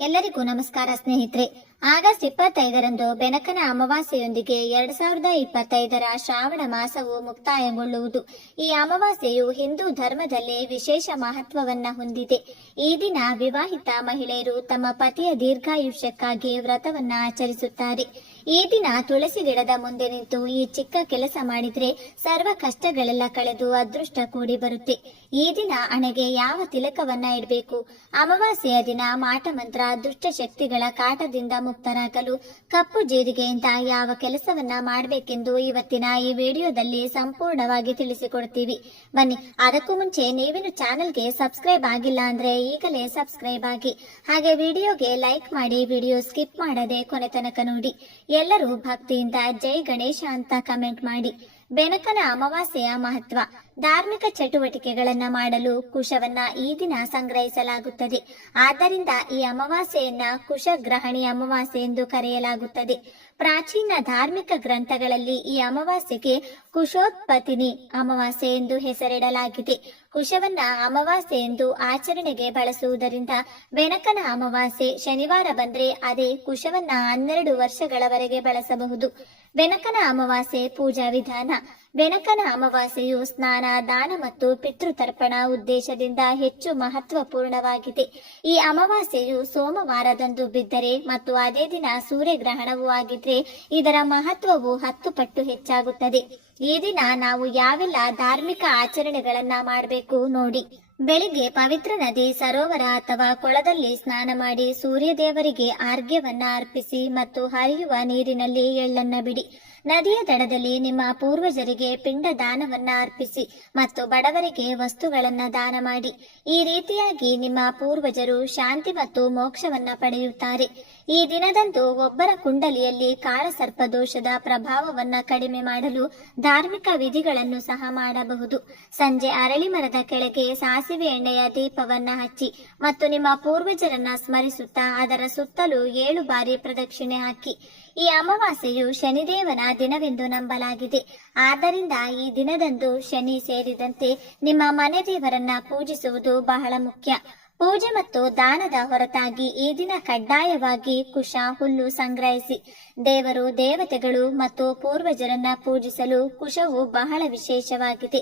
ಎಲ್ಲರಿಗೂ ನಮಸ್ಕಾರ ಸ್ನೇಹಿತರೆ. ಆಗಸ್ಟ್ 25ರಂದು ಬೆನಕನ ಅಮಾವಾಸ್ಯೆಯೊಂದಿಗೆ 2025ರ ಶ್ರಾವಣ ಮಾಸವು ಮುಕ್ತಾಯಗೊಳ್ಳುವುದು. ಈ ಅಮಾವಾಸ್ಯೆಯು ಹಿಂದೂ ಧರ್ಮದಲ್ಲಿ ವಿಶೇಷ ಮಹತ್ವವನ್ನ ಹೊಂದಿದೆ. ಈ ದಿನ ವಿವಾಹಿತ ಮಹಿಳೆಯರು ತಮ್ಮ ಪತಿಯ ದೀರ್ಘಾಯುಷ್ಯಕ್ಕಾಗಿ ವ್ರತವನ್ನ ಆಚರಿಸುತ್ತಾರೆ. ಈ ದಿನ ತುಳಸಿ ಗಿಡದ ಮುಂದೆ ನಿಂತು ಈ ಚಿಕ್ಕ ಕೆಲಸ ಮಾಡಿದ್ರೆ ಸರ್ವ ಕಷ್ಟಗಳೆಲ್ಲ ಕಳೆದು ಅದೃಷ್ಟ ಕೂಡಿ ಬರುತ್ತೆ. ಈ ದಿನ ಹಣೆಗೆ ಯಾವ ತಿಲಕವನ್ನ ಇಡಬೇಕು, ಅಮಾವಾಸ್ಯೆಯ ದಿನ ಮಾಟ ಮಂತ್ರ, ದುಷ್ಟ ಶಕ್ತಿಗಳ ಕಾಟದಿಂದ ಮುಕ್ತರಾಗಲು ಕಪ್ಪು ಜೀರಿಗೆಯಿಂದ ಯಾವ ಕೆಲಸವನ್ನ ಮಾಡಬೇಕೆಂದು ಇವತ್ತಿನ ಈ ವಿಡಿಯೋದಲ್ಲಿ ಸಂಪೂರ್ಣವಾಗಿ ತಿಳಿಸಿಕೊಡ್ತೀವಿ. ಬನ್ನಿ, ಅದಕ್ಕೂ ಮುಂಚೆ ನೀವಿನ್ನು ಚಾನೆಲ್ಗೆ ಸಬ್ಸ್ಕ್ರೈಬ್ ಆಗಿಲ್ಲ ಅಂದ್ರೆ ಈಗಲೇ ಸಬ್ಸ್ಕ್ರೈಬ್ ಆಗಿ, ಹಾಗೆ ವಿಡಿಯೋಗೆ ಲೈಕ್ ಮಾಡಿ, ವಿಡಿಯೋ ಸ್ಕಿಪ್ ಮಾಡದೆ ಕೊನೆ ತನಕ ನೋಡಿ. ಎಲ್ಲರೂ ಭಕ್ತಿಯಿಂದ ಜೈ ಗಣೇಶ ಅಂತ ಕಮೆಂಟ್ ಮಾಡಿ. ಬೆನಕನ ಅಮಾವಾಸ್ಯೆಯ ಮಹತ್ವ. ಧಾರ್ಮಿಕ ಚಟುವಟಿಕೆಗಳನ್ನ ಮಾಡಲು ಕುಶವನ್ನ ಈ ದಿನ ಸಂಗ್ರಹಿಸಲಾಗುತ್ತದೆ. ಆದ್ದರಿಂದ ಈ ಅಮಾವಾಸ್ಯೆಯನ್ನ ಕುಶಗ್ರಹಣಿ ಅಮಾವಾಸ್ಯೆ ಎಂದು ಕರೆಯಲಾಗುತ್ತದೆ. ಪ್ರಾಚೀನ ಧಾರ್ಮಿಕ ಗ್ರಂಥಗಳಲ್ಲಿ ಈ ಅಮಾವಾಸ್ಯೆಗೆ ಕುಶೋತ್ಪತ್ತಿನಿ ಅಮಾವಾಸ್ಯೆ ಎಂದು ಹೆಸರಿಡಲಾಗಿದೆ. ಕುಶವನ್ನ ಅಮಾವಾಸ್ಯೆ ಎಂದು ಆಚರಣೆಗೆ ಬಳಸುವುದರಿಂದ ಬೆನಕನ ಅಮಾವಾಸ್ಯೆ ಶನಿವಾರ ಬಂದ್ರೆ ಅದೇ ಕುಶವನ್ನ 12 ವರ್ಷಗಳವರೆಗೆ ಬಳಸಬಹುದು. ಬೆನಕನ ಅಮಾವಾಸ್ಯೆ ಪೂಜಾ ವಿಧಾನ. ಬೆನಕನ ಅಮಾವಾಸ್ಯೆಯು ಸ್ನಾನ, ದಾನ ಮತ್ತು ಪಿತೃತರ್ಪಣ ಉದ್ದೇಶದಿಂದ ಹೆಚ್ಚು ಮಹತ್ವಪೂರ್ಣವಾಗಿದೆ. ಈ ಅಮಾವಾಸ್ಯೆಯು ಸೋಮವಾರದಂದು ಬಿದ್ದರೆ ಮತ್ತು ಅದೇ ದಿನ ಸೂರ್ಯಗ್ರಹಣವೂ ಆಗಿದ್ರೆ ಇದರ ಮಹತ್ವವು 10 ಪಟ್ಟು ಹೆಚ್ಚಾಗುತ್ತದೆ. ಈ ದಿನ ನಾವು ಯಾವೆಲ್ಲ ಧಾರ್ಮಿಕ ಆಚರಣೆಗಳನ್ನ ಮಾಡಬೇಕು ನೋಡಿ. ಬೆಳಿಗ್ಗೆ ಪವಿತ್ರ ನದಿ, ಸರೋವರ ಅಥವಾ ಕೊಳದಲ್ಲಿ ಸ್ನಾನ ಮಾಡಿ ಸೂರ್ಯ ದೇವರಿಗೆ ಆರ್ಘ್ಯವನ್ನ ಅರ್ಪಿಸಿ ಮತ್ತು ಹರಿಯುವ ನೀರಿನಲ್ಲಿ ಎಳ್ಳನ್ನ ಬಿಡಿ. ನದಿಯ ದಡದಲ್ಲಿ ನಿಮ್ಮ ಪೂರ್ವಜರಿಗೆ ಪಿಂಡ ದಾನವನ್ನ ಅರ್ಪಿಸಿ ಮತ್ತು ಬಡವರಿಗೆ ವಸ್ತುಗಳನ್ನ ದಾನ ಮಾಡಿ. ಈ ರೀತಿಯಾಗಿ ನಿಮ್ಮ ಪೂರ್ವಜರು ಶಾಂತಿ ಮತ್ತು ಮೋಕ್ಷವನ್ನ ಪಡೆಯುತ್ತಾರೆ. ಈ ದಿನದಂದು ಒಬ್ಬರ ಕುಂಡಲಿಯಲ್ಲಿ ಕಾಳಸರ್ಪ ದೋಷದ ಪ್ರಭಾವವನ್ನ ಕಡಿಮೆ ಮಾಡಲು ಧಾರ್ಮಿಕ ವಿಧಿಗಳನ್ನು ಸಹ ಮಾಡಬಹುದು. ಸಂಜೆ ಅರಳಿ ಮರದ ಕೆಳಗೆ ಸಾಸಿವೆ ಎಣ್ಣೆಯ ದೀಪವನ್ನ ಹಚ್ಚಿ ಮತ್ತು ನಿಮ್ಮ ಪೂರ್ವಜರನ್ನ ಸ್ಮರಿಸುತ್ತಾ ಅದರ ಸುತ್ತಲೂ 7 ಬಾರಿ ಪ್ರದಕ್ಷಿಣೆ ಹಾಕಿ. ಈ ಅಮಾವಾಸ್ಯೆಯು ಶನಿದೇವನ ದಿನವೆಂದು ನಂಬಲಾಗಿದೆ. ಆದ್ದರಿಂದ ಈ ದಿನದಂದು ಶನಿ ಸೇರಿದಂತೆ ನಿಮ್ಮ ಮನೆ ದೇವರನ್ನ ಪೂಜಿಸುವುದು ಬಹಳ ಮುಖ್ಯ. ಪೂಜೆ ಮತ್ತು ದಾನದ ಹೊರತಾಗಿ ಈ ದಿನ ಕಡ್ಡಾಯವಾಗಿ ಕುಶ, ಹುಲ್ಲು ಸಂಗ್ರಹಿಸಿ. ದೇವರು, ದೇವತೆಗಳು ಮತ್ತು ಪೂರ್ವಜರನ್ನ ಪೂಜಿಸಲು ಕುಶವು ಬಹಳ ವಿಶೇಷವಾಗಿದೆ.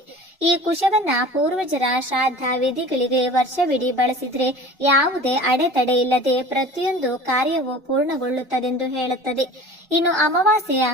ಈ ಕುಶವನ್ನ ಪೂರ್ವಜರ ಶ್ರಾದ್ದ ವಿಧಿಗಳಿಗೆ ವರ್ಷವಿಡೀ ಬಳಸಿದ್ರೆ ಯಾವುದೇ ಅಡೆತಡೆ ಇಲ್ಲದೆ ಪ್ರತಿಯೊಂದು ಕಾರ್ಯವೂ ಪೂರ್ಣಗೊಳ್ಳುತ್ತದೆಂದು ಹೇಳುತ್ತದೆ. ಇನ್ನು ಅಮಾವಾಸ್ಯೆಯ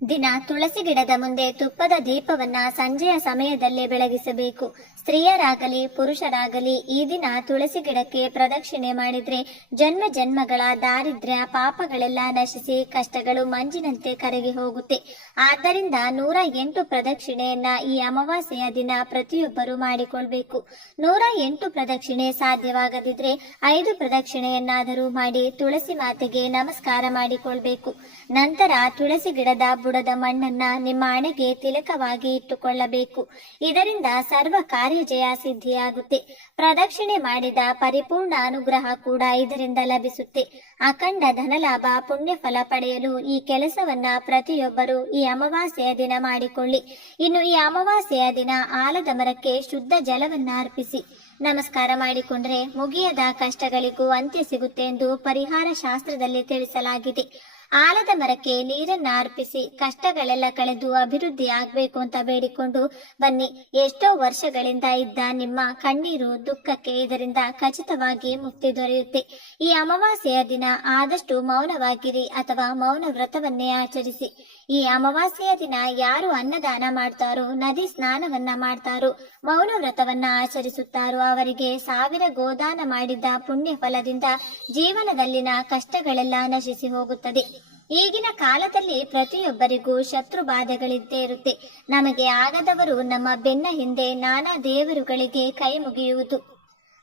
ದಿನ ತುಳಸಿ ಗಿಡದ ಮುಂದೆ ತುಪ್ಪದ ದೀಪವನ್ನ ಸಂಜೆಯ ಸಮಯದಲ್ಲೇ ಬೆಳಗಿಸಬೇಕು. ಸ್ತ್ರೀಯರಾಗಲಿ ಪುರುಷರಾಗಲಿ ಈ ದಿನ ತುಳಸಿ ಗಿಡಕ್ಕೆ ಪ್ರದಕ್ಷಿಣೆ ಮಾಡಿದ್ರೆ ಜನ್ಮ ಜನ್ಮಗಳ ದಾರಿದ್ರ್ಯ, ಪಾಪಗಳೆಲ್ಲ ನಶಿಸಿ ಕಷ್ಟಗಳು ಮಂಜಿನಂತೆ ಕರಗಿ ಹೋಗುತ್ತೆ. ಆದ್ದರಿಂದ 108 ಪ್ರದಕ್ಷಿಣೆಯನ್ನ ಈ ಅಮಾವಾಸ್ಯೆಯ ದಿನ ಪ್ರತಿಯೊಬ್ಬರು ಮಾಡಿಕೊಳ್ಬೇಕು. 108 ಪ್ರದಕ್ಷಿಣೆ ಸಾಧ್ಯವಾಗದಿದ್ರೆ 5 ಪ್ರದಕ್ಷಿಣೆಯನ್ನಾದರೂ ಮಾಡಿ ತುಳಸಿ ಮಾತೆಗೆ ನಮಸ್ಕಾರ ಮಾಡಿಕೊಳ್ಬೇಕು. ನಂತರ ತುಳಸಿ ಗಿಡದ ಬುಡದ ಮಣ್ಣನ್ನ ನಿಮ್ಮ ಹಣೆಗೆ ತಿಲಕವಾಗಿ ಇಟ್ಟುಕೊಳ್ಳಬೇಕು. ಇದರಿಂದ ಸರ್ವ ಕಾರ್ಯಜಯ ಸಿದ್ಧಿಯಾಗುತ್ತೆ. ಪ್ರದಕ್ಷಿಣೆ ಮಾಡಿದ ಪರಿಪೂರ್ಣ ಅನುಗ್ರಹ ಕೂಡ ಇದರಿಂದ ಲಭಿಸುತ್ತೆ. ಅಖಂಡ ಧನಲಾಭ, ಪುಣ್ಯ ಫಲ ಪಡೆಯಲು ಈ ಕೆಲಸವನ್ನ ಪ್ರತಿಯೊಬ್ಬರು ಈ ಅಮಾವಾಸ್ಯೆಯ ದಿನ ಮಾಡಿಕೊಳ್ಳಿ. ಇನ್ನು ಈ ಅಮಾವಾಸ್ಯೆಯ ದಿನ ಆಲದ ಮರಕ್ಕೆ ಶುದ್ಧ ಜಲವನ್ನ ಅರ್ಪಿಸಿ ನಮಸ್ಕಾರ ಮಾಡಿಕೊಂಡ್ರೆ ಮುಗಿಯದ ಕಷ್ಟಗಳಿಗೂ ಅಂತ್ಯ ಸಿಗುತ್ತೆ ಎಂದು ಪರಿಹಾರ ಶಾಸ್ತ್ರದಲ್ಲಿ ತಿಳಿಸಲಾಗಿದೆ. ಆಲದ ಮರಕ್ಕೆ ನೀರನ್ನ ಅರ್ಪಿಸಿ ಕಷ್ಟಗಳೆಲ್ಲ ಕಳೆದು ಅಭಿವೃದ್ಧಿ ಆಗ್ಬೇಕು ಅಂತ ಬೇಡಿಕೊಂಡು ಬನ್ನಿ. ಎಷ್ಟೋ ವರ್ಷಗಳಿಂದ ಇದ್ದ ನಿಮ್ಮ ಕಣ್ಣೀರು, ದುಃಖಕ್ಕೆ ಇದರಿಂದ ಖಚಿತವಾಗಿ ಮುಕ್ತಿ ದೊರೆಯುತ್ತೆ. ಈ ಅಮಾವಾಸ್ಯೆಯ ದಿನ ಆದಷ್ಟು ಮೌನವಾಗಿರಿ ಅಥವಾ ಮೌನ ವ್ರತವನ್ನೇ ಆಚರಿಸಿ. ಈ ಅಮಾವಾಸ್ಯೆಯ ದಿನ ಯಾರು ಅನ್ನದಾನ ಮಾಡ್ತಾರೋ, ನದಿ ಸ್ನಾನವನ್ನ ಮಾಡ್ತಾರೋ, ಮೌನ ವ್ರತವನ್ನ ಆಚರಿಸುತ್ತಾರೋ ಅವರಿಗೆ 1000 ಗೋದಾನ ಮಾಡಿದ್ದ ಪುಣ್ಯ ಫಲದಿಂದ ಜೀವನದಲ್ಲಿನ ಕಷ್ಟಗಳೆಲ್ಲ ನಶಿಸಿ ಹೋಗುತ್ತದೆ. ಈಗಿನ ಕಾಲದಲ್ಲಿ ಪ್ರತಿಯೊಬ್ಬರಿಗೂ ಶತ್ರು ಬಾಧೆಗಳಿದ್ದೇ ಇರುತ್ತೆ. ನಮಗೆ ಆಗದವರು ನಮ್ಮ ಬೆನ್ನ ಹಿಂದೆ ನಾನಾ ದೇವರುಗಳಿಗೆ ಕೈ ಮುಗಿಯುವುದು.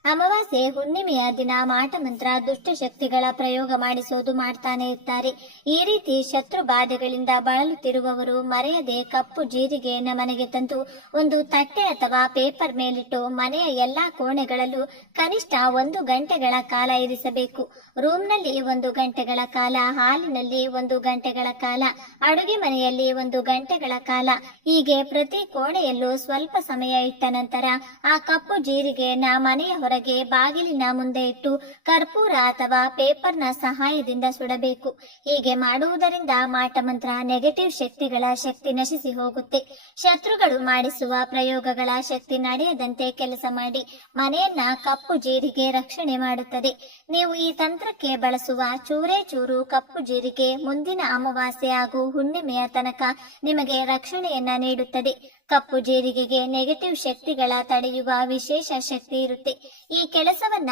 ಅಮಾವಾಸ್ಯೆ ಹುಣ್ಣಿಮೆಯ ದಿನ ಮಾಟ ಮಂತ್ರ, ದುಷ್ಟ ಶಕ್ತಿಗಳ ಪ್ರಯೋಗ ಮಾಡಿಸೋದು ಮಾಡ್ತಾನೆ ಇರ್ತಾರೆ. ಈ ರೀತಿ ಶತ್ರು ಬಾಧೆಗಳಿಂದ ಬಳಲುತ್ತಿರುವವರು ಮರೆಯದೆ ಕಪ್ಪು ಜೀರಿಗೆಯನ್ನ ಮನೆಗೆ ತಂದು ಒಂದು ತಟ್ಟೆ ಅಥವಾ ಪೇಪರ್ ಮೇಲಿಟ್ಟು ಮನೆಯ ಎಲ್ಲಾ ಕೋಣೆಗಳಲ್ಲೂ ಕನಿಷ್ಠ 1 ಗಂಟೆಗಳ ಕಾಲ ಇರಿಸಬೇಕು. ರೂಮ್ನಲ್ಲಿ 1 ಗಂಟೆಗಳ ಕಾಲ, ಹಾಲಿನಲ್ಲಿ 1 ಗಂಟೆಗಳ ಕಾಲ, ಅಡುಗೆ ಮನೆಯಲ್ಲಿ 1 ಗಂಟೆಗಳ ಕಾಲ, ಹೀಗೆ ಪ್ರತಿ ಕೋಣೆಯಲ್ಲೂ ಸ್ವಲ್ಪ ಸಮಯ ಇಟ್ಟ ನಂತರ ಆ ಕಪ್ಪು ಜೀರಿಗೆಯನ್ನ ಮನೆಯ ಹೊರ ಹೊರಗೆ ಬಾಗಿಲಿನ ಮುಂದೆ ಇಟ್ಟು ಕರ್ಪೂರ ಅಥವಾ ಪೇಪರ್ನ ಸಹಾಯದಿಂದ ಸುಡಬೇಕು. ಹೀಗೆ ಮಾಡುವುದರಿಂದ ಮಾಟಮಂತ್ರ ನೆಗೆಟಿವ್ ಶಕ್ತಿಗಳ ಶಕ್ತಿ ನಶಿಸಿ ಹೋಗುತ್ತೆ. ಶತ್ರುಗಳು ಮಾಡಿಸುವ ಪ್ರಯೋಗಗಳ ಶಕ್ತಿ ನಡೆಯದಂತೆ ಕೆಲಸ ಮಾಡಿ ಮನೆಯನ್ನ ಕಪ್ಪು ಜೀರಿಗೆ ರಕ್ಷಣೆ ಮಾಡುತ್ತದೆ. ನೀವು ಈ ತಂತ್ರಕ್ಕೆ ಬಳಸುವ ಚೂರೇ ಚೂರು ಕಪ್ಪು ಜೀರಿಗೆ ಮುಂದಿನ ಅಮಾವಾಸ್ಯೆ ಹಾಗೂ ಹುಣ್ಣಿಮೆಯ ತನಕ ನಿಮಗೆ ರಕ್ಷಣೆಯನ್ನ ನೀಡುತ್ತದೆ. ಕಪ್ಪು ಜೀರಿಗೆಗೆ ನೆಗೆಟಿವ್ ಶಕ್ತಿಗಳ ತಡೆಯುವ ವಿಶೇಷ ಶಕ್ತಿ ಇರುತ್ತೆ. ಈ ಕೆಲಸವನ್ನ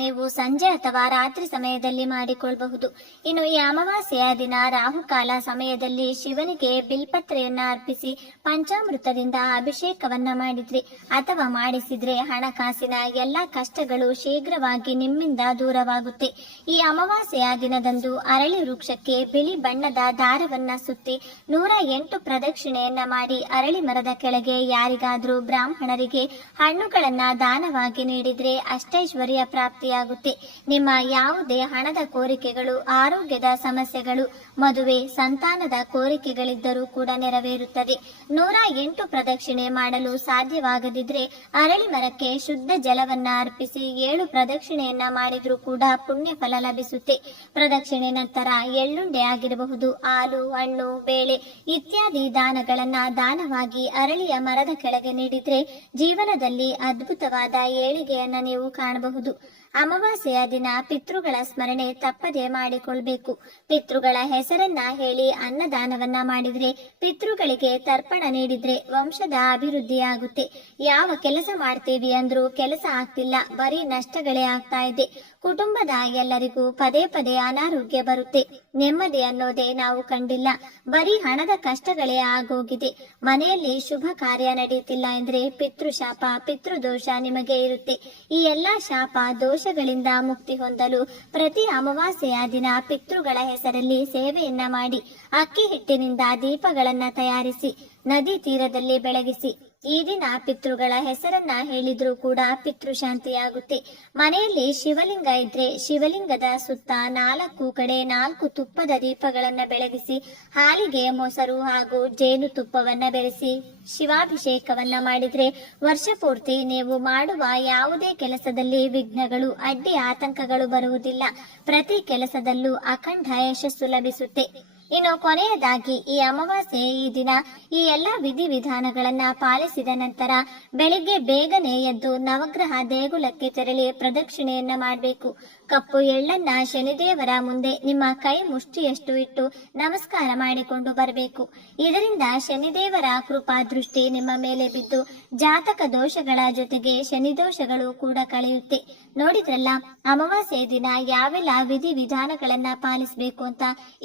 ನೀವು ಸಂಜೆ ಅಥವಾ ರಾತ್ರಿ ಸಮಯದಲ್ಲಿ ಮಾಡಿಕೊಳ್ಳಬಹುದು. ಇನ್ನು ಈ ಅಮಾವಾಸ್ಯೆಯ ದಿನ ರಾಹುಕಾಲ ಸಮಯದಲ್ಲಿ ಶಿವನಿಗೆ ಬಿಲ್ಪತ್ರೆಯನ್ನ ಅರ್ಪಿಸಿ ಪಂಚಾಮೃತದಿಂದ ಅಭಿಷೇಕವನ್ನ ಮಾಡಿದ್ರಿ ಅಥವಾ ಮಾಡಿಸಿದ್ರೆ ಹಣಕಾಸಿನ ಎಲ್ಲಾ ಕಷ್ಟಗಳು ಶೀಘ್ರವಾಗಿ ನಿಮ್ಮಿಂದ ದೂರವಾಗುತ್ತೆ. ಈ ಅಮಾವಾಸ್ಯೆಯ ದಿನದಂದು ಅರಳಿ ವೃಕ್ಷಕ್ಕೆ ಬಿಳಿ ಬಣ್ಣದ ದಾರವನ್ನ ಸುತ್ತಿ 108 ಪ್ರದಕ್ಷಿಣೆಯನ್ನ ಮಾಡಿ ಅರಳಿ ಮರದ ಕೆಳಗೆ ಯಾರಿಗಾದ್ರೂ ಬ್ರಾಹ್ಮಣರಿಗೆ ಹಣ್ಣುಗಳನ್ನ ದಾನವಾಗಿ ನೀಡಿದ್ರೆ ಅಷ್ಟೈಶ್ವರ್ಯ ಪ್ರಾಪ್ತಿಯಾಗುತ್ತೆ. ನಿಮ್ಮ ಯಾವುದೇ ಹಣದ ಕೋರಿಕೆಗಳು, ಆರೋಗ್ಯದ ಸಮಸ್ಯೆಗಳು, ಮದುವೆ, ಸಂತಾನದ ಕೋರಿಕೆಗಳಿದ್ದರೂ ಕೂಡ ನೆರವೇರುತ್ತದೆ. 108 ಪ್ರದಕ್ಷಿಣೆ ಮಾಡಲು ಸಾಧ್ಯವಾಗದಿದ್ರೆ ಅರಳಿ ಮರಕ್ಕೆ ಶುದ್ಧ ಜಲವನ್ನ ಅರ್ಪಿಸಿ 7 ಪ್ರದಕ್ಷಿಣೆಯನ್ನ ಮಾಡಿದ್ರೂ ಕೂಡ ಪುಣ್ಯ ಫಲ ಲಭಿಸುತ್ತೆ. ಪ್ರದಕ್ಷಿಣೆ ನಂತರ ಎಳ್ಳುಂಡೆ ಆಗಿರಬಹುದು, ಹಾಲು, ಹಣ್ಣು, ಬೇಳೆ ಇತ್ಯಾದಿ ದಾನಗಳನ್ನ ದಾನವಾಗಿ ಅರಳಿಯ ಮರದ ಕೆಳಗೆ ನೀಡಿದ್ರೆ ಜೀವನದಲ್ಲಿ ಅದ್ಭುತವಾದ ಏಳಿಗೆಯನ್ನ ನೀವು ಕಾಣಬಹುದು. ಅಮಾವಾಸ್ಯೆಯ ದಿನ ಪಿತೃಗಳ ಸ್ಮರಣೆ ತಪ್ಪದೆ ಮಾಡಿಕೊಳ್ಬೇಕು. ಪಿತೃಗಳ ಹೆಸರನ್ನ ಹೇಳಿ ಅನ್ನದಾನವನ್ನ ಮಾಡಿದ್ರೆ, ಪಿತೃಗಳಿಗೆ ತರ್ಪಣ ನೀಡಿದ್ರೆ ವಂಶದ ಅಭಿವೃದ್ಧಿಯಾಗುತ್ತೆ. ಯಾವ ಕೆಲಸ ಮಾಡ್ತೀವಿ ಅಂದ್ರೂ ಕೆಲಸ ಆಗ್ತಿಲ್ಲ, ಬರೀ ನಷ್ಟಗಳೇ ಆಗ್ತಾ ಇದೆ. ಕುಟುಂಬದ ಎಲ್ಲರಿಗೂ ಪದೇ ಪದೇ ಅನಾರೋಗ್ಯ ಬರುತ್ತೆ. ನೆಮ್ಮದಿ ಅನ್ನೋದೇ ನಾವು ಕಂಡಿಲ್ಲ, ಬರೀ ಹಣದ ಕಷ್ಟಗಳೇ ಆಗೋಗಿದೆ. ಮನೆಯಲ್ಲಿ ಶುಭ ಕಾರ್ಯ ನಡೆಯುತ್ತಿಲ್ಲ ಅಂದ್ರೆ ಪಿತೃಶಾಪ, ಪಿತೃದೋಷ ನಿಮಗೆ ಇರುತ್ತೆ. ಈ ಎಲ್ಲಾ ಶಾಪ ದೋಷಗಳಿಂದ ಮುಕ್ತಿ ಹೊಂದಲು ಪ್ರತಿ ಅಮಾವಾಸ್ಯೆಯ ದಿನ ಪಿತೃಗಳ ಹೆಸರಲ್ಲಿ ಸೇವೆಯನ್ನ ಮಾಡಿ ಅಕ್ಕಿ ಹಿಟ್ಟಿನಿಂದ ದೀಪಗಳನ್ನ ತಯಾರಿಸಿ ನದಿ ತೀರದಲ್ಲಿ ಬೆಳಗಿಸಿ. ಈ ದಿನ ಪಿತೃಗಳ ಹೆಸರನ್ನ ಹೇಳಿದ್ರೂ ಕೂಡ ಪಿತೃಶಾಂತಿಯಾಗುತ್ತೆ. ಮನೆಯಲ್ಲಿ ಶಿವಲಿಂಗ ಇದ್ರೆ ಶಿವಲಿಂಗದ ಸುತ್ತ 4 ಕಡೆ 4 ತುಪ್ಪದ ದೀಪಗಳನ್ನ ಬೆಳಗಿಸಿ ಹಾಲಿಗೆ ಮೊಸರು ಹಾಗೂ ಜೇನು ತುಪ್ಪವನ್ನ ಬೆರೆಸಿ ಶಿವಾಭಿಷೇಕವನ್ನ ಮಾಡಿದ್ರೆ ವರ್ಷ ಪೂರ್ತಿ ನೀವು ಮಾಡುವ ಯಾವುದೇ ಕೆಲಸದಲ್ಲಿ ವಿಘ್ನಗಳು, ಅಡ್ಡಿ ಆತಂಕಗಳು ಬರುವುದಿಲ್ಲ. ಪ್ರತಿ ಕೆಲಸದಲ್ಲೂ ಅಖಂಡ ಯಶಸ್ಸು ಲಭಿಸುತ್ತೆ. ಇನ್ನು ಕೊನೆಯದಾಗಿ ಈ ಅಮಾವಾಸ್ಯೆ ಈ ದಿನ ಈ ಎಲ್ಲಾ ವಿಧಿವಿಧಾನಗಳನ್ನ ಪಾಲಿಸಿದ ನಂತರ ಬೆಳಿಗ್ಗೆ ಬೇಗನೆ ಎದ್ದು ನವಗ್ರಹ ದೇಗುಲಕ್ಕೆ ತೆರಳಿ ಪ್ರದಕ್ಷಿಣೆಯನ್ನ ಮಾಡಬೇಕು. ಕಪ್ಪು ಎಳ್ಳನ್ನ ಶನಿದೇವರ ಮುಂದೆ ನಿಮ್ಮ ಕೈ ಮುಷ್ಟಿಯಷ್ಟು ಇಟ್ಟು ನಮಸ್ಕಾರ ಮಾಡಿಕೊಂಡು ಬರಬೇಕು. ಇದರಿಂದ ಶನಿದೇವರ ಕೃಪಾ ದೃಷ್ಟಿ ನಿಮ್ಮ ಮೇಲೆ ಬಿದ್ದು ಜಾತಕ ದೋಷಗಳ ಜೊತೆಗೆ ಶನಿ ದೋಷಗಳು ಕೂಡ ಕಳೆಯುತ್ತೆ. ನೋಡಿದ್ರಲ್ಲ, ಅಮಾವಾಸ್ಯೆ ದಿನ ಯಾವೆಲ್ಲ ವಿಧಿವಿಧಾನಗಳನ್ನ ಪಾಲಿಸಬೇಕು ಅಂತ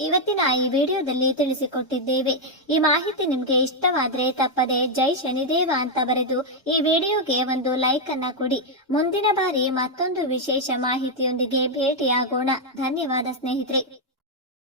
ಇವತ್ತಿನ ಈ ವಿಡಿಯೋದಲ್ಲಿ ತಿಳಿಸಿಕೊಟ್ಟಿದ್ದೇವೆ. ಈ ಮಾಹಿತಿ ನಿಮ್ಗೆ ಇಷ್ಟವಾದ್ರೆ ತಪ್ಪದೆ ಜೈ ಶನಿದೇವ ಅಂತ ಬರೆದು ಈ ವಿಡಿಯೋಗೆ ಒಂದು ಲೈಕ್ ಅನ್ನ ಕೊಡಿ. ಮುಂದಿನ ಬಾರಿ ಮತ್ತೊಂದು ವಿಶೇಷ ಮಾಹಿತಿಯೊಂದಿಗೆ ಭೇಟಿಯಾಗೋಣ. ಧನ್ಯವಾದ ಸ್ನೇಹಿತರೆ.